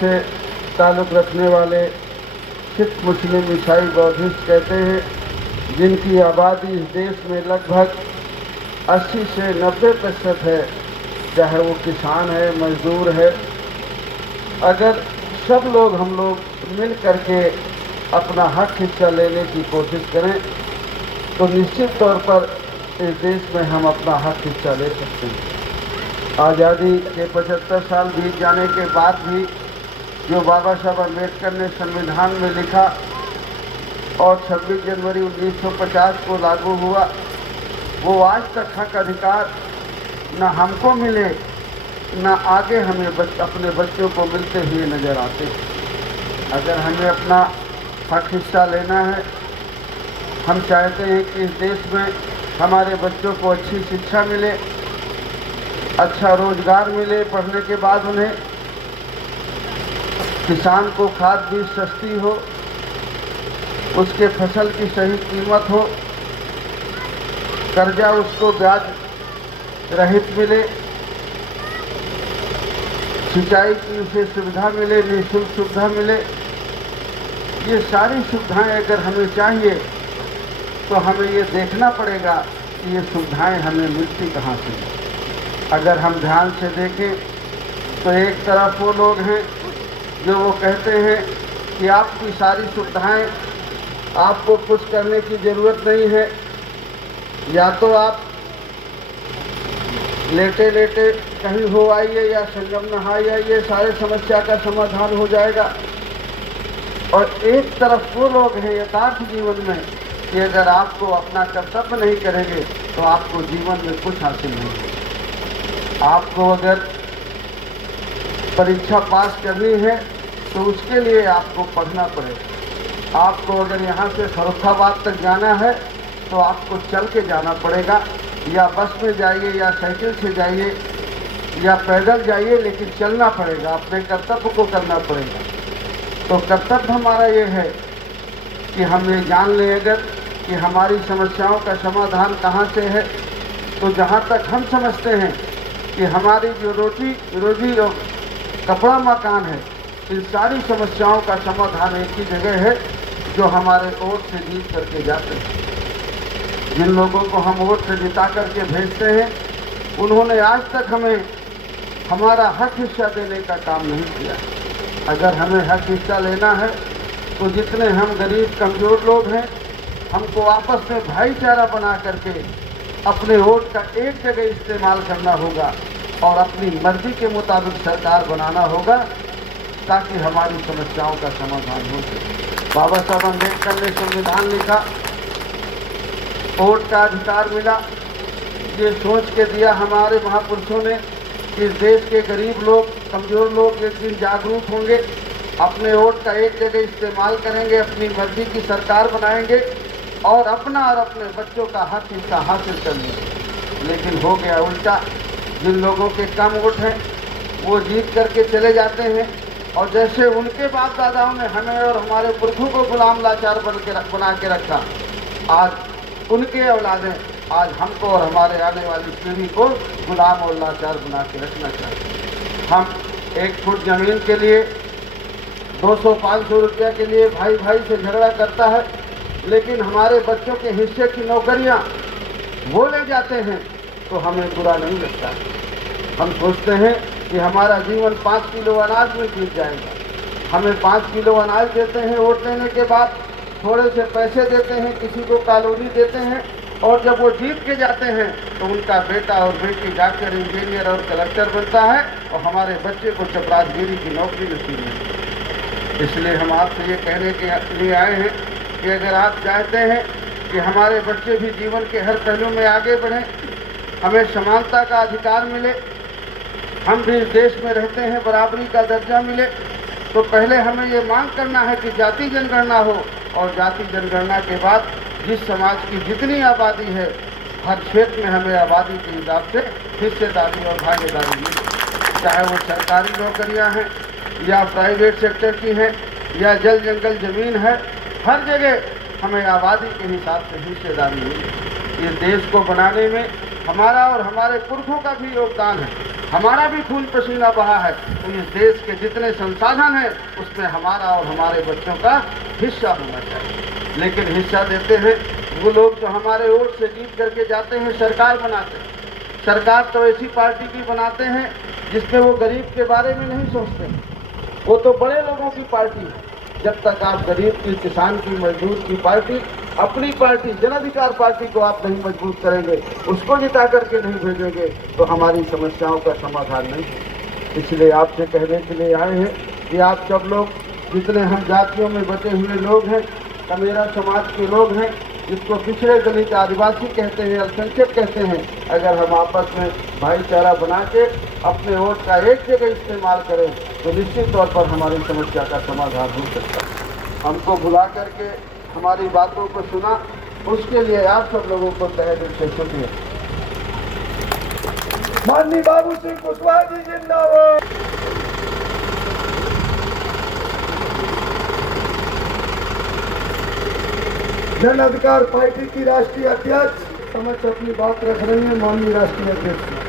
से ताल्लुक़ रखने वाले सिख, मुस्लिम, ईसाई, बौद्धिस्ट कहते हैं, जिनकी आबादी इस देश में लगभग 80 से 90% है, चाहे वो किसान है, मजदूर है। अगर सब लोग, हम लोग मिल करके अपना हक हिस्सा लेने की कोशिश करें तो निश्चित तौर पर इस देश में हम अपना हक हिस्सा ले सकते हैं। आज़ादी के 75 साल बीत जाने के बाद भी जो बाबा साहब अम्बेडकर ने संविधान में लिखा और 26 जनवरी 1950 को लागू हुआ, वो आज तक हक अधिकार न हमको मिले, न आगे हमें अपने बच्चों को मिलते हुए नज़र आते। अगर हमें अपना हक हिस्सा लेना है, हम चाहते हैं कि इस देश में हमारे बच्चों को अच्छी शिक्षा मिले, अच्छा रोजगार मिले, पढ़ने के बाद उन्हें, किसान को खाद बीज सस्ती हो, उसके फसल की सही कीमत हो, कर्जा उसको ब्याज रहित मिले, सिंचाई की उसे सुविधा मिले, निःशुल्क सुविधा मिले। ये सारी सुविधाएं अगर हमें चाहिए तो हमें ये देखना पड़ेगा कि ये सुविधाएं हमें मिलती कहाँ से। अगर हम ध्यान से देखें तो एक तरफ वो लोग हैं जो वो कहते हैं कि आपकी सारी सुविधाएं, आपको कुछ करने की ज़रूरत नहीं है, या तो आप लेटे लेटे कहीं हो आइए या संगम नहाइए, ये सारे समस्या का समाधान हो जाएगा। और एक तरफ वो लोग हैं यथार्थ जीवन में कि अगर आपको अपना कर्तव्य नहीं करेंगे तो आपको जीवन में कुछ हासिल नहीं होगा। आपको अगर परीक्षा पास करनी है तो उसके लिए आपको पढ़ना पड़ेगा। आपको अगर यहाँ से फर्रुखाबाद तक जाना है तो आपको चल के जाना पड़ेगा, या बस में जाइए या साइकिल से जाइए या पैदल जाइए, लेकिन चलना पड़ेगा, अपने कर्तव्य को करना पड़ेगा। तो कर्तव्य हमारा ये है कि हम ये जान लें अगर कि हमारी समस्याओं का समाधान कहाँ से है, तो जहाँ तक हम समझते हैं कि हमारी जो रोजी और कपड़ा मकान है, इन सारी समस्याओं का समाधान एक ही जगह है जो हमारे वोट से जीत करके जाते हैं। जिन लोगों को हम वोट से जिता करके भेजते हैं, उन्होंने आज तक हमें हमारा हक हिस्सा देने का काम नहीं किया। अगर हमें हक हिस्सा लेना है तो जितने हम गरीब कमज़ोर लोग हैं, हमको आपस में भाईचारा बना करके अपने वोट का एक जगह इस्तेमाल करना होगा और अपनी मर्जी के मुताबिक सरकार बनाना होगा ताकि हमारी समस्याओं का समाधान हो सके। बाबा साहब अम्बेडकर ने संविधान लिखा, वोट का अधिकार मिला, ये सोच के दिया हमारे महापुरुषों ने कि इस देश के गरीब लोग, कमज़ोर लोग एक दिन जागरूक होंगे, अपने वोट का एक जगह इस्तेमाल करेंगे, अपनी मर्जी की सरकार बनाएंगे और अपना और अपने बच्चों का हक हिस्सा हासिल कर लेंगे। लेकिन हो गया उल्टा। जिन लोगों के कम वोट हैं वो जीत करके चले जाते हैं, और जैसे उनके बाप दादाओं ने हमें और हमारे पुरखों को गुलाम लाचार बना के रखा, आज उनके औलादें आज हमको और हमारे आने वाली पीढ़ी को गुलाम और लाचार बना के रखना चाहिए। हम 1 फुट ज़मीन के लिए 200-500 रुपया के लिए भाई भाई से झगड़ा करता है, लेकिन हमारे बच्चों के हिस्से की नौकरियां वो ले जाते हैं तो हमें बुरा नहीं लगता। हम सोचते हैं कि हमारा जीवन 5 किलो अनाज में बीत जाएगा। हमें 5 किलो अनाज देते हैं, वोट लेने के बाद थोड़े से पैसे देते हैं, किसी को कॉलोनी देते हैं, और जब वो जीत के जाते हैं तो उनका बेटा और बेटी डॉक्टर, इंजीनियर और कलेक्टर बनता है और हमारे बच्चे को चपरासीगिरी की नौकरी नसीब नहीं। इसलिए हम आपसे ये कहने के लिए आए हैं कि अगर आप चाहते हैं कि हमारे बच्चे भी जीवन के हर पहलू में आगे बढ़ें, हमें समानता का अधिकार मिले, हम भी इस देश में रहते हैं, बराबरी का दर्जा मिले, तो पहले हमें ये मांग करना है कि जाति जनगणना हो, और जाति जनगणना के बाद जिस समाज की जितनी आबादी है, हर क्षेत्र में हमें आबादी के हिसाब से हिस्सेदारी और भागीदारी मिले। चाहे वो सरकारी नौकरियां हैं या प्राइवेट सेक्टर की हैं या जल जंगल ज़मीन है, हर जगह हमें आबादी के हिसाब से हिस्सेदारी मिले। इस देश को बनाने में हमारा और हमारे पुरखों का भी योगदान है। हमारा भी खून पसीना बहा है, तो इस देश के जितने संसाधन हैं उसमें हमारा और हमारे बच्चों का हिस्सा होना चाहिए। लेकिन हिस्सा देते हैं वो लोग जो हमारे वोट से जीत करके जाते हैं, सरकार बनाते हैं। सरकार तो ऐसी पार्टी की बनाते हैं जिसमें वो गरीब के बारे में नहीं सोचते, वो तो बड़े लोगों की पार्टी है। जब तक आप गरीब की, किसान की, मजदूर की पार्टी, अपनी पार्टी जन अधिकार पार्टी को आप नहीं मजबूत करेंगे, उसको जिता करके नहीं भेजेंगे, तो हमारी समस्याओं का समाधान नहीं है। इसलिए आपसे कहने के लिए आए हैं कि आप सब लोग, जितने हम जातियों में बटे हुए लोग हैं, कमेरा समाज के लोग हैं, जिसको पिछड़े दलित आदिवासी कहते हैं, अल्पसंख्यक कहते हैं, अगर हम आपस में भाईचारा बना के अपने वोट का एक जगह इस्तेमाल करें तो निश्चित तौर पर हमारी समस्या का समाधान हो सकता है। हमको बुला करके हमारी बातों को सुना, उसके लिए आप सब लोगों को तहे दिल से शुक्रिया। माननीय बाबू सिंह कुशवाहा जी जिंदाबाद। जन अधिकार पार्टी की राष्ट्रीय अध्यक्ष समक्ष अपनी बात रख रही है माननीय राष्ट्रीय अध्यक्ष।